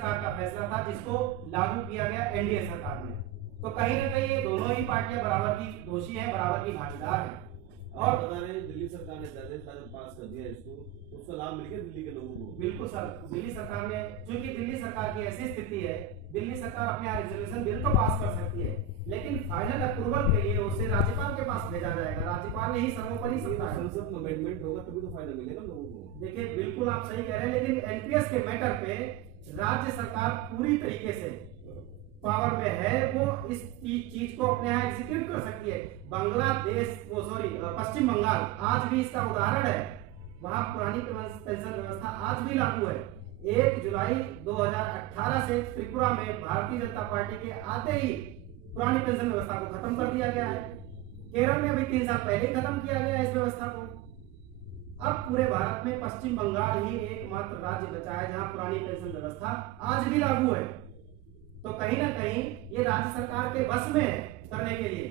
सरकार का फैसला था जिसको लागू किया गया एनडीए सरकार में। तो कहीं ना कहीं ये दोनों ही पार्टियां बराबर की दोषी हैं, बराबर की भागीदार हैं। और बता रहे दिल्ली सरकार ने पास कर दिया इसको, उसका लाभ मिल गया दिल्ली के लोगों को। बिल्कुल सर, दिल्ली सरकार ने, चूंकि दिल्ली सरकार की ऐसी स्थिति है, दिल्ली सरकार अपने यहाँ रिजोल्यूशन बिल तो पास कर सकती है, लेकिन फाइनल अप्रूवल के लिए उसे राज्यपाल के पास भेजा जाएगा। राज्यपाल ने ही सर्वोपरि सत्ता है। संसद में अमेंडमेंट होगा तभी तो फायदा मिलेगा लोगों को। देखिए बिल्कुल आप सही कह रहे हैं, लेकिन एनपीएस के मैटर पे राज्य सरकार पूरी तरीके से पावर में है, वो इस चीज को अपने यहाँ एग्जीक्यूट कर सकती है। बांग्लादेश पश्चिम बंगाल आज भी इसका उदाहरण है, वहां पुरानी पेंशन व्यवस्था आज भी लागू है। 1 जुलाई 2018 से त्रिपुरा में भारतीय जनता पार्टी के आते ही पुरानी पेंशन व्यवस्था को खत्म कर दिया गया है। केरल में अभी 3 साल पहले ही खत्म किया गया है इस व्यवस्था को। अब पूरे भारत में पश्चिम बंगाल ही एकमात्र राज्य बचा है जहां पुरानी पेंशन व्यवस्था आज भी लागू है। तो कहीं ना कहीं ये राज्य सरकार के बस में है करने के लिए।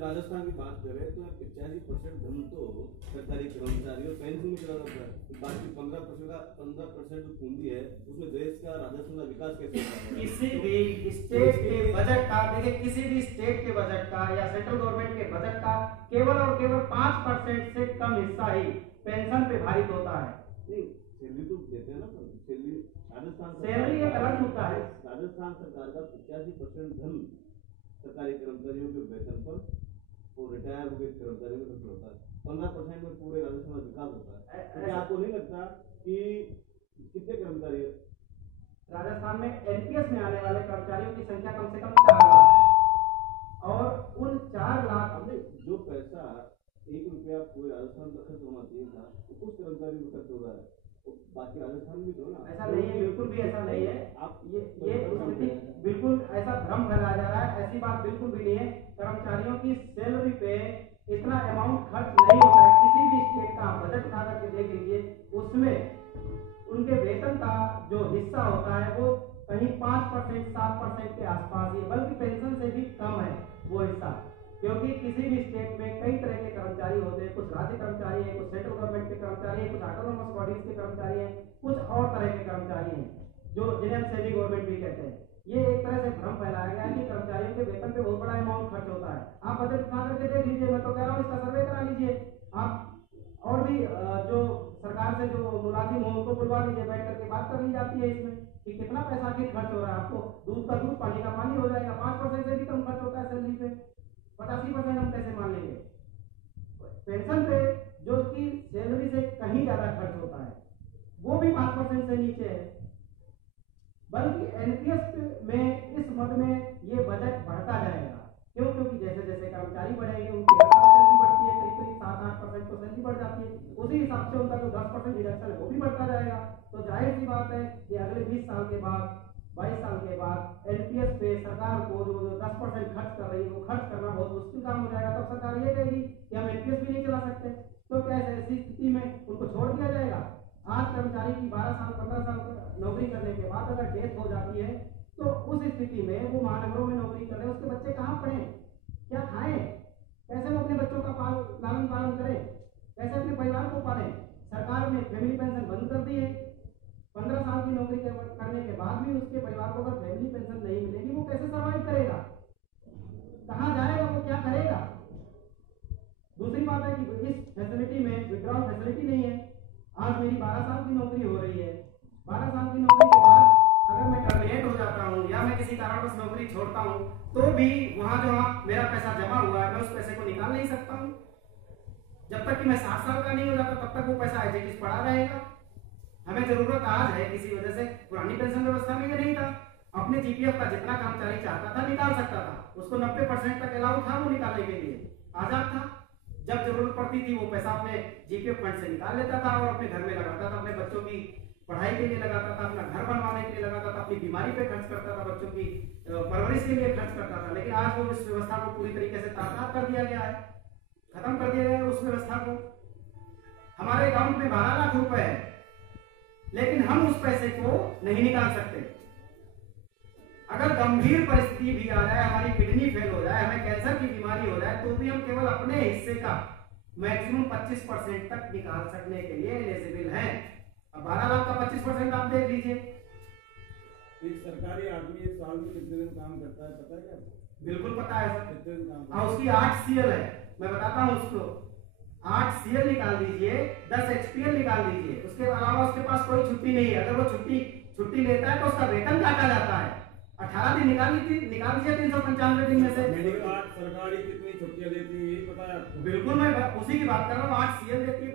राजस्थान की बात करें तो 85% धन तो सरकारी कर्मचारियों पेंशन में चला जाता है, बाकी 15% जो पूंजी है उसमें देश का राजस्व का विकास कैसे होगा? किसी भी स्टेट के बजट का, देखिए किसी भी स्टेट के बजट का या सेंट्रल गवर्नमेंट के बजट का केवल और केवल 5% से कम हिस्सा ही पेंशन पे भारित होता है। नहीं, सैलरी तो देते हैं ना, सैलरी राजस्थान सैलरी एक अलग मुद्दा है। राजस्थान सरकार का 85% धन सरकारी कर्मचारियों के वेतन पर और रिटायर हुए कर्मचारियों में खर्च होता है। 15% में पूरे राजस्थान का विकास होता है। तो क्या आपको नहीं लगता कि कितने कर्मचारी राजस्थान में एनपीएस में आने वाले कर्मचारियों की संख्या कम से कम 4 लाख है, और उन 4 लाख में जो पैसा 1 रुपया पूरे राजस्थान का खर्च होना चाहिए था तो कुछ कर्मचारी में खर्च हो रहा है, बाकी राजस्थान भी तो ना। ऐसा नहीं है, बिल्कुल भी ऐसा नहीं है। आप ये स्थिति बिल्कुल ऐसा भ्रम फैलाया जा रहा है, ऐसी बात बिल्कुल भी नहीं है। कर्मचारियों की सैलरी पे इतना अमाउंट खर्च नहीं होता है। किसी भी स्टेट का बजट उठा करके देख लीजिए, उसमें उनके वेतन का जो हिस्सा होता है वो कहीं 5% 7% के आसपास ही, बल्कि पेंशन से भी कम है वो हिस्सा। क्योंकि किसी भी स्टेट में कई तरह के कर्मचारी होते हैं, कुछ राज्य कर्मचारी हैं, कुछ सेंट्रल गवर्नमेंट के कर्मचारी हैं, कुछ ऑटोनोमस बॉडीज के कर्मचारी हैं, कुछ और तरह के कर्मचारी हैं जो जिन्हें हम सेमी गवर्नमेंट भी कहते हैं। ये एक तरह से भ्रम फैलाया गया है कि कर्मचारियों के वेतन पे बहुत बड़ा अमाउंट खर्च होता है। आप बजट उठा करके देख लीजिए, मैं तो कह रहा हूँ इसका सर्वे करा लीजिए आप। और भी जो सरकार से जो मुलाजिम हो उनको बुलवा लीजिए, बैठ करके बात कर ली जाती है इसमें कि कितना पैसा आखिर खर्च हो रहा है। आपको दूध का दूध पानी का पानी हो जाएगा। 5% से भी कम खर्च होता है सैलरी पे, 85% हम कैसे मान लेंगे? पेंशन पे जो उसकी सैलरी से कहीं ज्यादा खर्च होता है वो भी 5% से नीचे है। बल्कि एनपीएस में इस मद में ये बजट बढ़ता जाएगा। क्यों? क्योंकि जैसे जैसे कर्मचारी बढ़ेंगे उनकी सैलरी बढ़ती है, करीब 7-8% तो सैलरी बढ़ जाती है, उसी हिसाब से उनका जो 10% डिडक्शन है वो भी बढ़ता जाएगा। तो जाहिर सी बात है कि अगले 20 साल के बाद, 22 साल के बाद एनपीएस पे सरकार को जो 10% खर्च कर रही है वो खर्च करना बहुत मुश्किल काम हो जाएगा। तब सरकार ये कहेगी कि हम एनपीएस भी नहीं चला सकते। तो क्या ऐसी स्थिति में उनको छोड़ दिया जाएगा? आज कर्मचारी की 12 साल 15 साल नौकरी करने के बाद अगर डेथ हो जाती है तो उस स्थिति में वो महानगरों में नौकरी कर रहे हैं, उसके बच्चे कहाँ पढ़ें, क्या खाएं, कैसे वो अपने बच्चों का लालन पालन करें, कैसे अपने परिवार को पालें? सरकार ने फैमिली पेंशन बंद कर दी है। 15 साल की नौकरी करने के बाद भी उसके परिवार को अगर फैमिली पेंशन नहीं मिलेगी वो कैसे सर्वाइव करेगा, कहाँ जाएगा, वो क्या करेगा? दूसरी बात है कि इस फैसिलिटी में विड्रॉल फैसिलिटी नहीं है। आज मेरी 12 साल की नौकरी हो रही है, 12 साल की नौकरी के बाद अगर मैं टर्मिनेट हो जाता हूँ या मैं किसी कारणवश नौकरी छोड़ता हूँ तो भी वहां जो मेरा पैसा जमा हुआ है मैं उस पैसे को निकाल नहीं सकता हूँ। जब तक कि मैं 60 साल का नहीं हो जाता तब तक वो पैसा एज इट इज पड़ा रहेगा। हमें जरूरत आज है किसी वजह से, पुरानी पेंशन व्यवस्था में ये नहीं था। अपने जीपीएफ का जितना कर्मचारी चाहता था निकाल सकता था, उसको 90% तक अलाउ था वो निकालने के लिए, आजाद था। जब जरूरत पड़ती थी वो पैसा अपने जीपीएफ फंड से निकाल लेता था और अपने घर में लगाता था, अपने बच्चों की पढ़ाई के लिए लगाता था, अपना घर बनवाने के लिए लगाता था, अपनी बीमारी पे खर्च करता था, बच्चों की परवरिश के लिए खर्च करता था। लेकिन आज वो इस व्यवस्था को पूरी तरीके से ताकत कर दिया गया है, खत्म कर दिया गया है उस व्यवस्था को। हमारे अकाउंट में 12 लाख रुपए है लेकिन हम उस पैसे को नहीं निकाल सकते। अगर गंभीर परिस्थिति भी आ जाए, हमारी किडनी फेल हो जाए, हमें कैंसर की बीमारी हो जाए, तो भी हम केवल अपने हिस्से का मैक्सिमम 25% तक निकाल सकने के लिए एलिजिबल हैं। अब 12 लाख का 25% आप देख लीजिए, एक सरकारी आदमी एक साल में कितने दिन काम करता है पता है क्या आपको? बिल्कुल पता है सर। कितने दिन काम और उसकी 8 सीएल है, मैं बताता हूँ उसको। 8 सीएल निकाल दीजिए, 10 एचपीएल निकाल दीजिए, उसके अलावा उसके पास कोई छुट्टी नहीं है। अगर वो छुट्टी लेता है तो उसका वेतन काटा जाता है। 18 दिन निकाल दीजिए 395 दिन में से। सरकारी कितनी छुट्टियां देती है ये पता है आपको? बिल्कुल, मैं उसी की बात कर रहा हूँ। 8 सीएल देती है